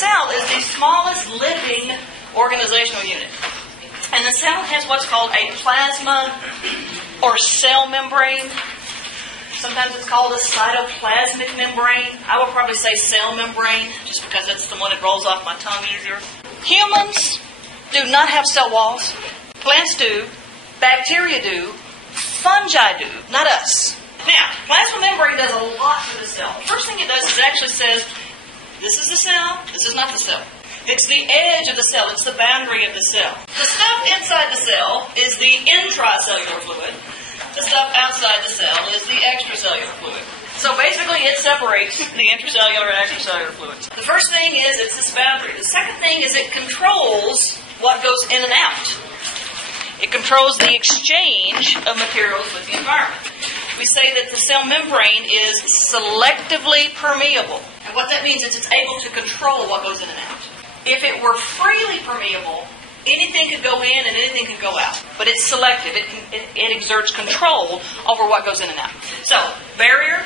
cell is the smallest living organizational unit. And the cell has what's called a plasma or cell membrane. Sometimes it's called a cytoplasmic membrane. I will probably say cell membrane, just because that's the one that rolls off my tongue easier. Humans do not have cell walls. Plants do. Bacteria do. Fungi do. Not us. Now, plasma membrane does a lot for the cell. The first thing it does is it actually says, this is the cell, this is not the cell. It's the edge of the cell. It's the boundary of the cell. The stuff inside the cell is the intracellular fluid. The stuff outside the cell is the extracellular fluid. So basically it separates the intracellular and extracellular fluids. The first thing is it's this boundary. The second thing is it controls what goes in and out. It controls the exchange of materials with the environment. We say that the cell membrane is selectively permeable. And what that means is it's able to control what goes in and out. If it were freely permeable, anything could go in and anything could go out. But it's selective. It exerts control over what goes in and out. So, barrier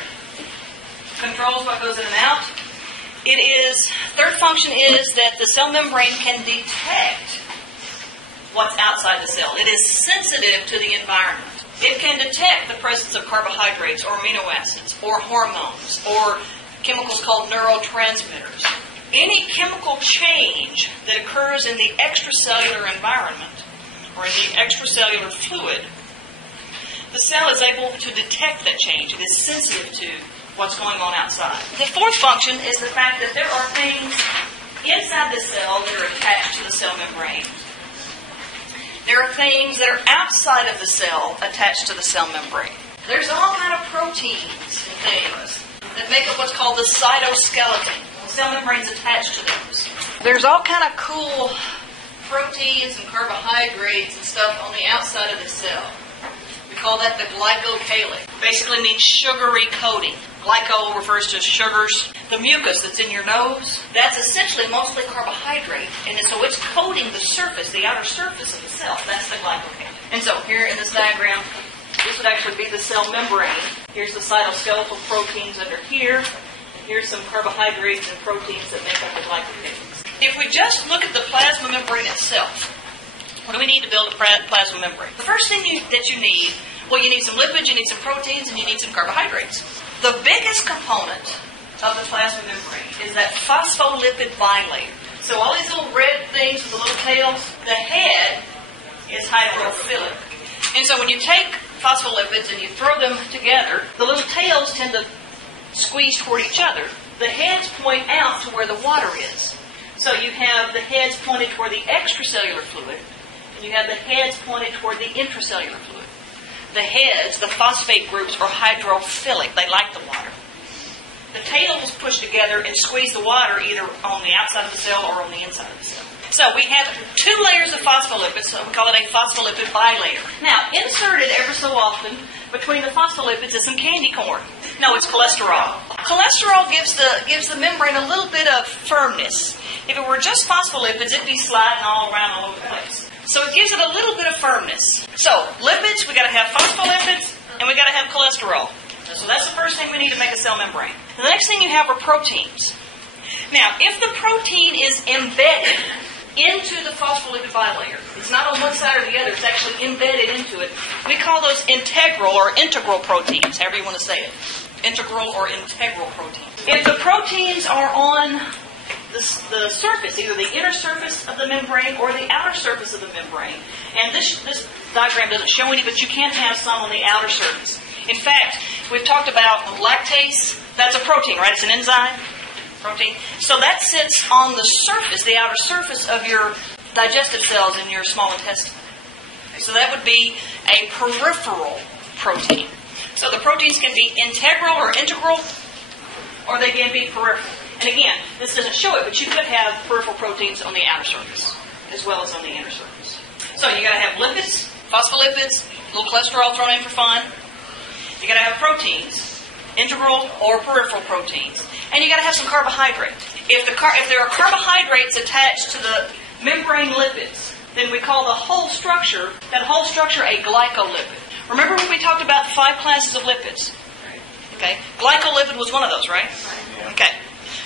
controls what goes in and out. Third function is that the cell membrane can detect what's outside the cell. It is sensitive to the environment. It can detect the presence of carbohydrates or amino acids or hormones or chemicals called neurotransmitters. Any chemical change that occurs in the extracellular environment or in the extracellular fluid, the cell is able to detect that change. It is sensitive to what's going on outside. The fourth function is the fact that there are things inside the cell that are attached to the cell membrane. There are things that are outside of the cell attached to the cell membrane. There's all kind of proteins and things that make up what's called the cytoskeleton. The cell membrane's attached to those. There's all kind of cool proteins and carbohydrates and stuff on the outside of the cell. We call that the glycocalyx. Basically means sugary coating. Glyco refers to sugars. The mucus that's in your nose, that's essentially mostly carbohydrate. And so it's coating the surface, the outer surface of the cell. That's the glycocalyx. And so here in this diagram, this would actually be the cell membrane. Here's the cytoskeletal proteins under here. Here's some carbohydrates and proteins that make up the glycocalyx. If we just look at the plasma membrane itself, what do we need to build a plasma membrane? The first thing that you need, well, you need some lipids, you need some proteins, and you need some carbohydrates. The biggest component of the plasma membrane is that phospholipid bilayer. So all these little red things with the little tails, the head is hydrophilic. And so when you take phospholipids and you throw them together, the little tails tend to squeeze toward each other. The heads point out to where the water is. So you have the heads pointed toward the extracellular fluid, and you have the heads pointed toward the intracellular fluid. The heads, the phosphate groups, are hydrophilic. They like the water. The tails push together and squeeze the water either on the outside of the cell or on the inside of the cell. So we have 2 layers of phospholipids, so we call it a phospholipid bilayer. Now, inserted ever so often between the phospholipids is some candy corn. No, it's cholesterol. Cholesterol gives the membrane a little bit of firmness. If it were just phospholipids, it'd be sliding all around all over the place. So it gives it a little bit of firmness. So, lipids, we got to have phospholipids, and we got to have cholesterol. So that's the first thing we need to make a cell membrane. The next thing you have are proteins. Now, if the protein is embedded into the phospholipid bilayer, it's not on one side or the other, it's actually embedded into it, we call those integral or integral proteins, however you want to say it. Integral or integral proteins. If the proteins are on the surface, either the inner surface of the membrane or the outer surface of the membrane. And this diagram doesn't show any, but you can have some on the outer surface. In fact, we've talked about lactase. That's a protein, right? It's an enzyme. Protein. So that sits on the surface, the outer surface of your digestive cells in your small intestine. So that would be a peripheral protein. So the proteins can be integral or integral, or they can be peripheral. And again, this doesn't show it, but you could have peripheral proteins on the outer surface as well as on the inner surface. So you got to have lipids, phospholipids, a little cholesterol thrown in for fun. You got to have proteins, integral or peripheral proteins, and you got to have some carbohydrate. If there are carbohydrates attached to the membrane lipids, then we call that whole structure a glycolipid. Remember when we talked about the 5 classes of lipids? Okay, glycolipid was one of those, right? Okay.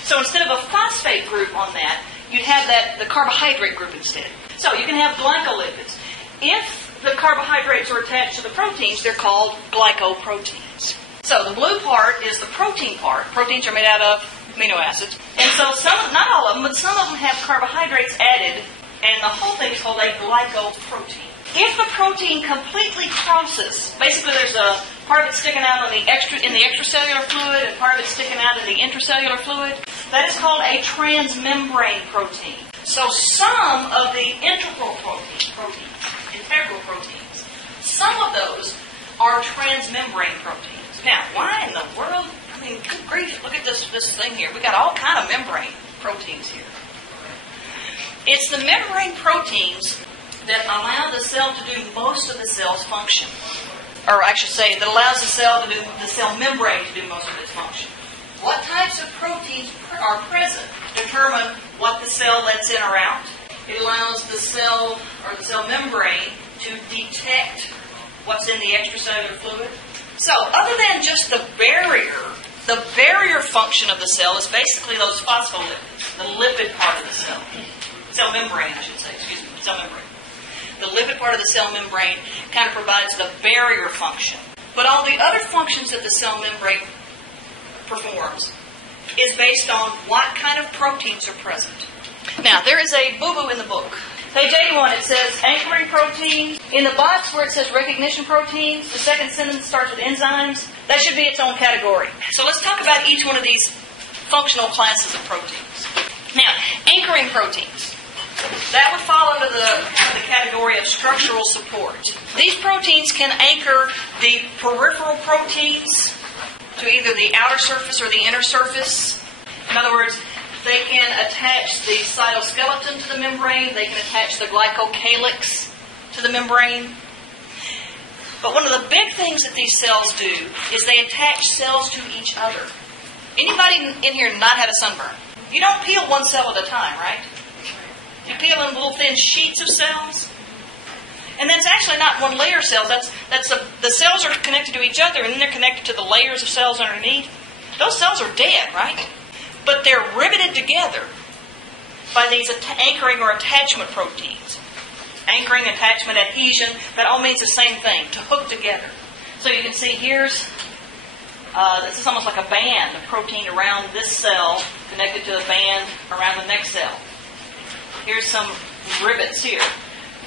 So instead of a phosphate group on that, you'd have the carbohydrate group instead. So you can have glycolipids. If the carbohydrates are attached to the proteins, they're called glycoproteins. So the blue part is the protein part. Proteins are made out of amino acids. And so not all of them, but some of them have carbohydrates added, and the whole thing is called a glycoprotein. If the protein completely crosses, basically there's a part of it sticking out in the extracellular fluid and part of it sticking out in the intracellular fluid, that is called a transmembrane protein. So some of the integral proteins, some of those are transmembrane proteins. Now, why in the world? I mean, good grief, look at this thing here. We got all kind of membrane proteins here. It's the membrane proteins that allow the cell to do most of the cell's function. Or I should say, that allows the cell membrane to do most of its function. What types of proteins are present determine what the cell lets in or out. It allows the cell membrane to detect what's in the extracellular fluid. So, other than just the barrier function of the cell is basically those phospholipids, the lipid part of the cell. Cell membrane, I should say, cell membrane. The lipid part of the cell membrane kind of provides the barrier function. But all the other functions that the cell membrane performs is based on what kind of proteins are present. Now, there is a boo-boo in the book. Page 81, it says anchoring proteins. In the box where it says recognition proteins, the second sentence starts with enzymes. That should be its own category. So let's talk about each one of these functional classes of proteins. Now, anchoring proteins. That would fall under the category of structural support. These proteins can anchor the peripheral proteins to either the outer surface or the inner surface. In other words, they can attach the cytoskeleton to the membrane. They can attach the glycocalyx to the membrane. But one of the big things that these cells do is they attach cells to each other. Anybody in here not had a sunburn? You don't peel one cell at a time, right? You peel in little thin sheets of cells. And that's actually not one layer of cells. The cells are connected to each other, and then they're connected to the layers of cells underneath. Those cells are dead, right? But they're riveted together by these anchoring or attachment proteins. Anchoring, attachment, adhesion, that all means the same thing, to hook together. So you can see here's, this is almost like a band of protein around this cell connected to the band around the next cell. Here's some rivets here.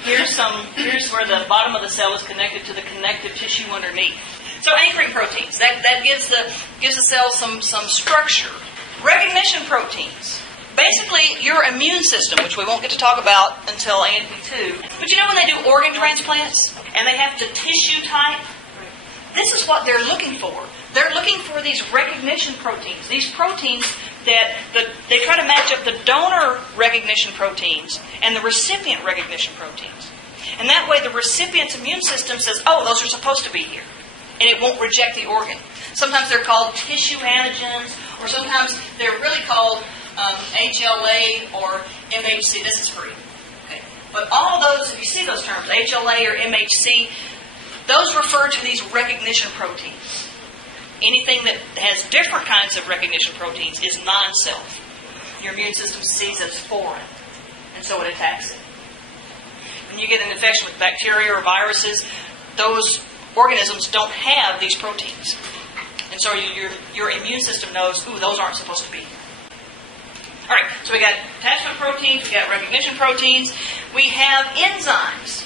Here's where the bottom of the cell is connected to the connective tissue underneath. So anchoring proteins, that gives the cell some structure. Recognition proteins. Basically, your immune system, which we won't get to talk about until ANP2. But you know when they do organ transplants and they have to tissue type? This is what they're looking for. They're looking for these recognition proteins. These proteins that they try to match up the donor recognition proteins and the recipient recognition proteins. And that way the recipient's immune system says, oh, those are supposed to be here. And it won't reject the organ. Sometimes they're called tissue antigens, or sometimes they're really called HLA or MHC. This is free. Okay. But all those, if you see those terms, HLA or MHC, those refer to these recognition proteins. Anything that has different kinds of recognition proteins is non-self. Your immune system sees it as foreign, and so it attacks it. When you get an infection with bacteria or viruses, those organisms don't have these proteins. And so your immune system knows, ooh, those aren't supposed to be here. All right, so we got attachment proteins, we got recognition proteins. We have enzymes.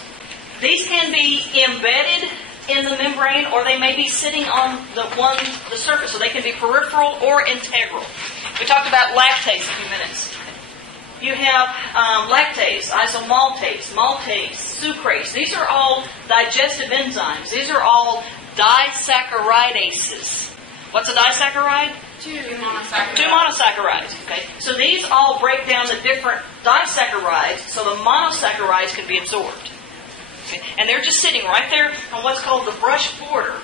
These can be embedded in the membrane, or they may be sitting on the surface, so they can be peripheral or integral. We talked about lactase a few minutes. You have lactase, isomaltase, maltase, sucrase. These are all digestive enzymes. These are all disaccharidases. What's a disaccharide? Two monosaccharides. Two monosaccharides. Okay. So these all break down the different disaccharides so the monosaccharides can be absorbed. Okay. And they're just sitting right there on what's called the brush border,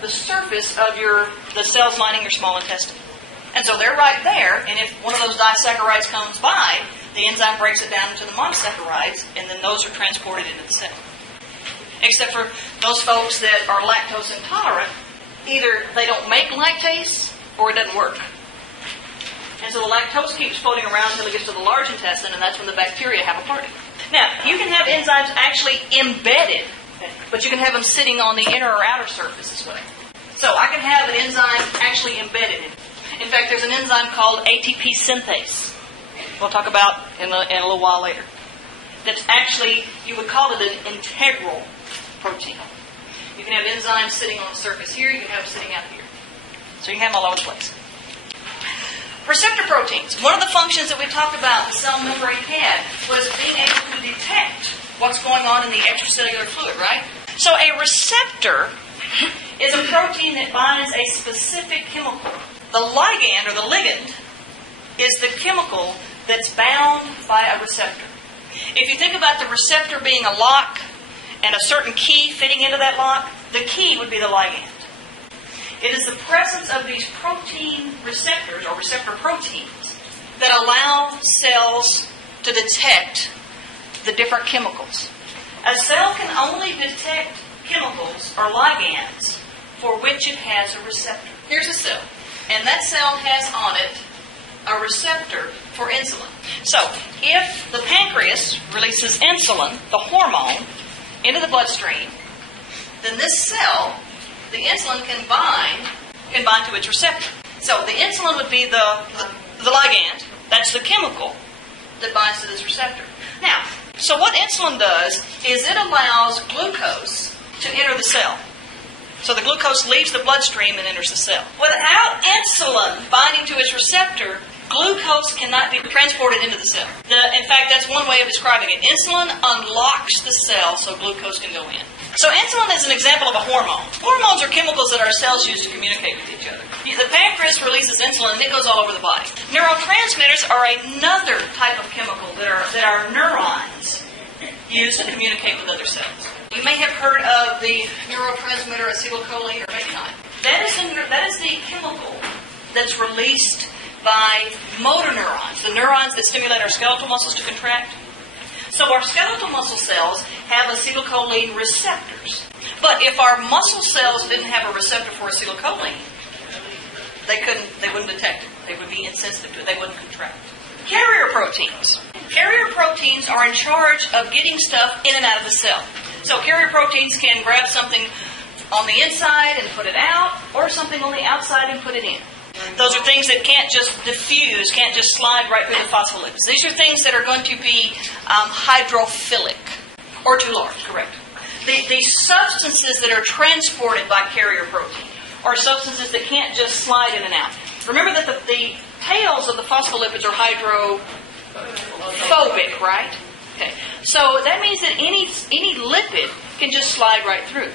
the surface of the cells lining your small intestine. And so they're right there, and if one of those disaccharides comes by, the enzyme breaks it down into the monosaccharides, and then those are transported into the cell. Except for those folks that are lactose intolerant, either they don't make lactase or it doesn't work. And so the lactose keeps floating around until it gets to the large intestine, and that's when the bacteria have a party. Now, you can have enzymes actually embedded, but you can have them sitting on the inner or outer surface as well. So I can have an enzyme actually embedded in. In fact, there's an enzyme called ATP synthase. We'll talk about in a little while later. That's actually, you would call it an integral protein. You can have enzymes sitting on the surface here, you can have them sitting out here. So you can have them all over the place. Receptor proteins. One of the functions that we talked about the cell membrane had was being able to detect what's going on in the extracellular fluid, right? So a receptor is a protein that binds a specific chemical. The ligand, or the ligand, is the chemical that's bound by a receptor. If you think about the receptor being a lock and a certain key fitting into that lock, the key would be the ligand. It is the presence of these protein receptors, or receptor proteins, that allow cells to detect the different chemicals. A cell can only detect chemicals or ligands for which it has a receptor. Here's a cell, and that cell has on it a receptor for insulin. So, if the pancreas releases insulin, the hormone, into the bloodstream, then this cell, the insulin can bind to its receptor. So the insulin would be the ligand. That's the chemical that binds to this receptor. Now, so what insulin does is it allows glucose to enter the cell. So the glucose leaves the bloodstream and enters the cell. Without insulin binding to its receptor, glucose cannot be transported into the cell. In fact, that's one way of describing it. Insulin unlocks the cell so glucose can go in. So insulin is an example of a hormone. Hormones are chemicals that our cells use to communicate with each other. The pancreas releases insulin and it goes all over the body. Neurotransmitters are another type of chemical that our neurons use to communicate with other cells. You may have heard of the neurotransmitter acetylcholine, or maybe not. That is the chemical that's released by motor neurons, the neurons that stimulate our skeletal muscles to contract. So our skeletal muscle cells have acetylcholine receptors. But if our muscle cells didn't have a receptor for acetylcholine, they wouldn't detect it. They would be insensitive to it. They wouldn't contract. Carrier proteins. Carrier proteins are in charge of getting stuff in and out of the cell. So carrier proteins can grab something on the inside and put it out, or something on the outside and put it in. Those are things that can't just diffuse, can't just slide right through the phospholipids. These are things that are going to be hydrophilic, or too large, correct. The substances that are transported by carrier protein are substances that can't just slide in and out. Remember that the tails of the phospholipids are hydrophobic, right? Okay. So that means that any lipid can just slide right through.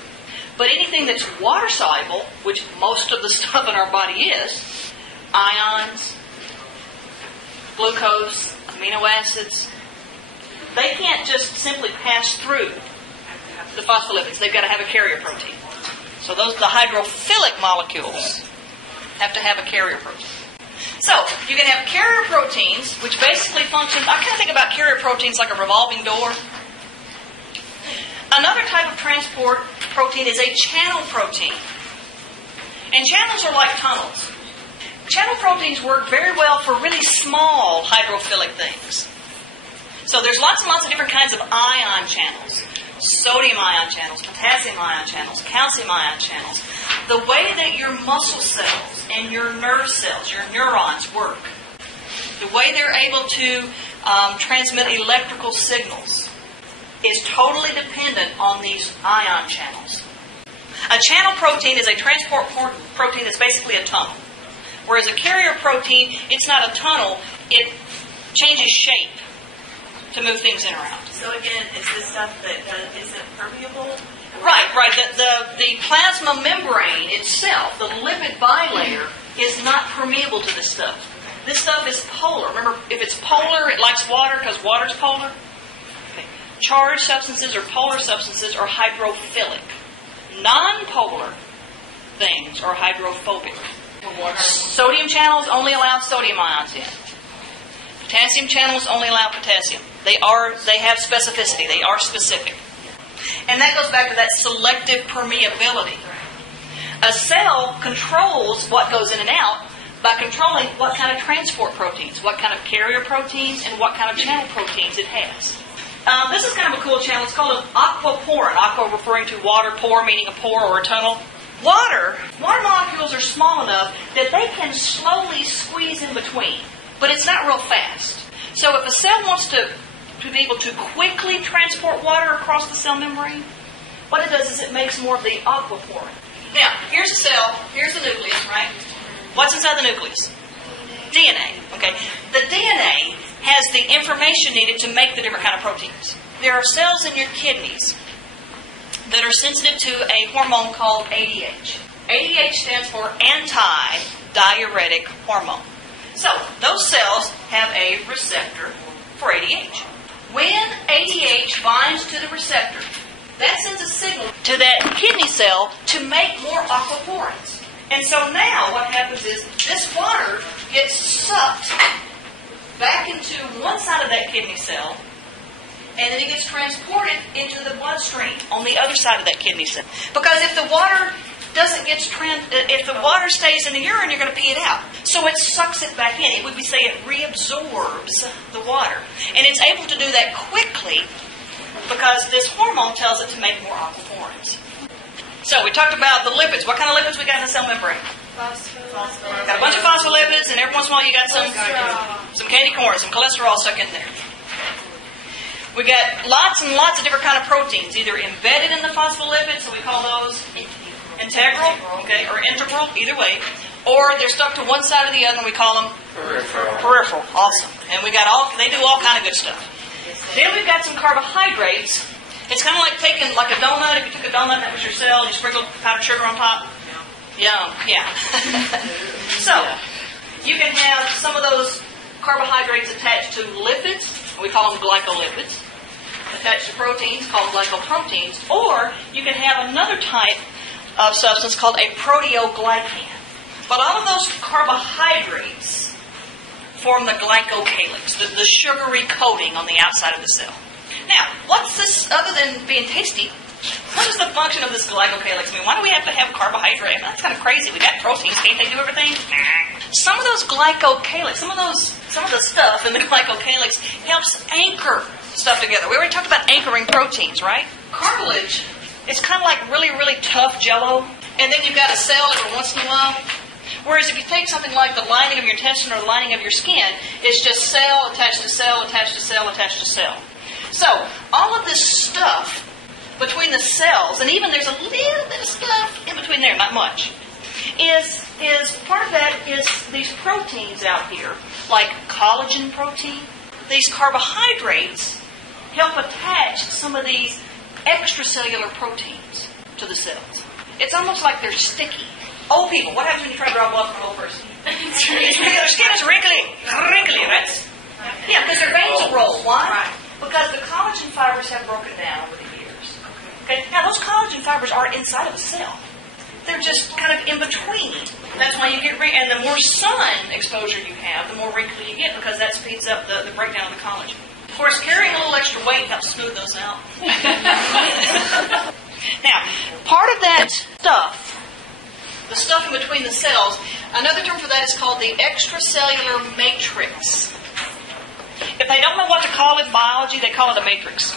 But anything that's water-soluble, which most of the stuff in our body is, ions, glucose, amino acids, they can't just simply pass through the phospholipids. They've got to have a carrier protein. So the hydrophilic molecules have to have a carrier protein. So you can have carrier proteins, which basically function. I kind of think about carrier proteins like a revolving door. Another type of transport protein is a channel protein. And channels are like tunnels. Channel proteins work very well for really small hydrophilic things. So there's lots and lots of different kinds of ion channels. Sodium ion channels, potassium ion channels, calcium ion channels. The way that your muscle cells and your nerve cells, your neurons work, the way they're able to transmit electrical signals is totally dependent on these ion channels. A channel protein is a transport protein that's basically a tunnel. Whereas a carrier protein, it's not a tunnel, it changes shape to move things in and around. So again, it's the stuff that isn't permeable? Right. The plasma membrane itself, the lipid bilayer, is not permeable to this stuff. This stuff is polar. Remember, if it's polar, it likes water because water's polar. Okay. Charged substances or polar substances are hydrophilic. Non-polar things are hydrophobic. Sodium channels only allow sodium ions in. Potassium channels only allow potassium. They have specificity. They are specific. And that goes back to that selective permeability. A cell controls what goes in and out, by controlling what kind of transport proteins, what kind of carrier proteins, and what kind of channel proteins it has. This is kind of a cool channel. It's called an aquaporin. Aqua referring to water, pore meaning a pore or a tunnel. Water molecules are small enough that they can slowly squeeze in between, but it's not real fast. So if a cell wants to be able to quickly transport water across the cell membrane, what it does is it makes more of the aquaporin. Now, here's a cell, here's the nucleus, right? What's inside the nucleus? DNA, okay? The DNA has the information needed to make the different kind of proteins. There are cells in your kidneys that are sensitive to a hormone called ADH. ADH stands for anti-diuretic hormone. So, those cells have a receptor for ADH. When ADH binds to the receptor, that sends a signal to that kidney cell to make more aquaporins. And so now what happens is this water gets sucked back into one side of that kidney cell, and then it gets transported into the bloodstream on the other side of that kidney cell. Because if the water if the water stays in the urine, you're going to pee it out. So it sucks it back in. We say it reabsorbs the water. And it's able to do that quickly because this hormone tells it to make more aquaporins. So we talked about the lipids. What kind of lipids we got in the cell membrane? Phospholipids. Got a bunch of phospholipids, and every once in a while you got some candy corn, some cholesterol stuck in there. We got lots and lots of different kind of proteins, either embedded in the phospholipids, so we call those integral, okay, or integral, either way, or they're stuck to one side or the other, and we call them peripheral. Awesome. And they do all kind of good stuff. Then we've got some carbohydrates. It's kind of like taking like a donut. If you took a donut, that was your cell, and you sprinkled powdered sugar on top. Yum, yeah. So, you can have some of those carbohydrates attached to lipids. We call them glycolipids. Attached to proteins called glycoproteins. Or you can have another type of substance called a proteoglycan. But all of those carbohydrates form the glycocalyx, the sugary coating on the outside of the cell. Now, what's this, other than being tasty, what is the function of this glycocalyx? I mean, why do we have to have carbohydrate? That's kind of crazy. We got proteins. Can't they do everything? Some of those glycocalyx, some of the stuff in the glycocalyx helps anchor stuff together. We already talked about anchoring proteins, right? Cartilage is kind of like really, really tough jello, and then you've got a cell every once in a while. Whereas if you take something like the lining of your intestine or the lining of your skin, it's just cell attached to cell attached to cell attached to cell. So, all of this stuff between the cells, and even there's a little bit of stuff in between there, not much, is part of that is these proteins out here, like collagen protein. These carbohydrates help attach some of these extracellular proteins to the cells. It's almost like they're sticky. Old people, what happens when you try to draw blood from an old person? Their skin is wrinkly, right? Yeah, because their veins will roll. Why? Right. Because the collagen fibers have broken down over the years. Okay. Now, those collagen fibers aren't inside of a cell. They're just kind of in between. That's why you get wrinkly. And the more sun exposure you have, the more wrinkly you get because that speeds up the breakdown of the collagen. Of course, carrying a little extra weight helps smooth those out. Now, part of that stuff, the stuff in between the cells, another term for that is called the extracellular matrix. If they don't know what to call it in biology, they call it a matrix.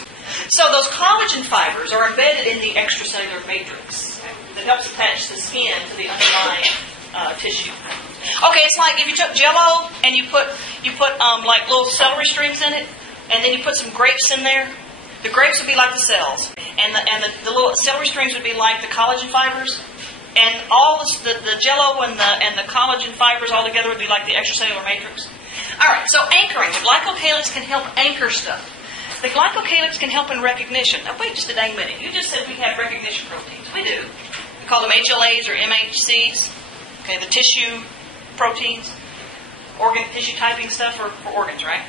So those collagen fibers are embedded in the extracellular matrix that helps attach the skin to the underlying tissue. Okay, it's like if you took Jell-O and you put like little celery strings in it, and then you put some grapes in there. The grapes would be like the cells, and the little celery strings would be like the collagen fibers. And all the Jell-O and the collagen fibers all together would be like the extracellular matrix. All right, so anchoring. The glycocalyx can help anchor stuff. The glycocalyx can help in recognition. Now, wait just a dang minute. You just said we have recognition proteins. We do. We call them HLAs or MHCs. Okay, the tissue proteins. Tissue typing stuff for organs, right?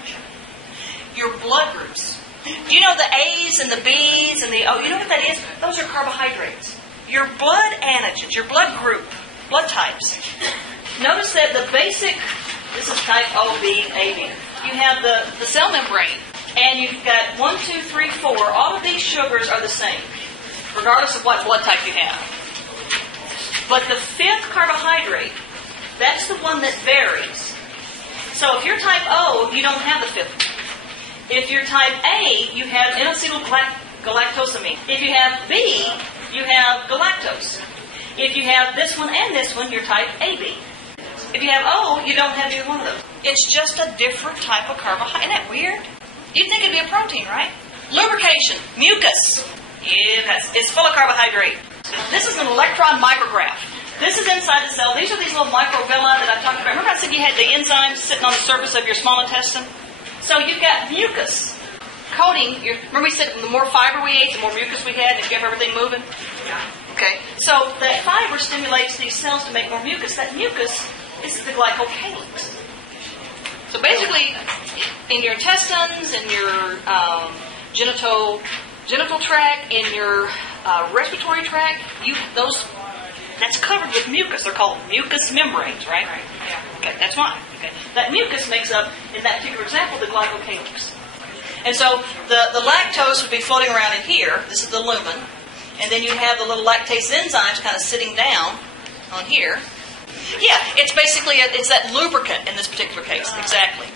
Your blood groups. Do you know the A's and the B's and the O? You know what that is? Those are carbohydrates. Your blood antigens, your blood group, blood types. Notice that the basic, this is type O, B, AB. You have the cell membrane, and you've got 1, 2, 3, 4. All of these sugars are the same, regardless of what blood type you have. But the fifth carbohydrate That's the one that varies. So if you're type O, you don't have the fifth one. If you're type A, you have N-acetyl-galactosamine. If you have B, you have galactose. If you have this one and this one, you're type AB. If you have O, you don't have either one of those. It's just a different type of carbohydrate. Isn't that weird? You'd think it'd be a protein, right? Lubrication, mucus. Yes, it's full of carbohydrate. This is an electron micrograph. This is inside the cell. These are these little microvilli that I talked about. Remember I said you had the enzymes sitting on the surface of your small intestine? So you've got mucus coating. Remember we said the more fiber we ate, the more mucus we had, and it kept everything moving? Yeah. Okay. So that fiber stimulates these cells to make more mucus. That mucus is the glycocalyx. So basically, in your intestines, in your genital tract, in your respiratory tract, that's covered with mucus. They're called mucous membranes, right? Right. Yeah. Okay, that's why. Okay. That mucus makes up, in that particular example, the glycocalyx. And so the lactose would be floating around in here. This is the lumen. And then you have the little lactase enzymes kind of sitting down on here. Yeah, it's basically, it's that lubricant in this particular case. Exactly.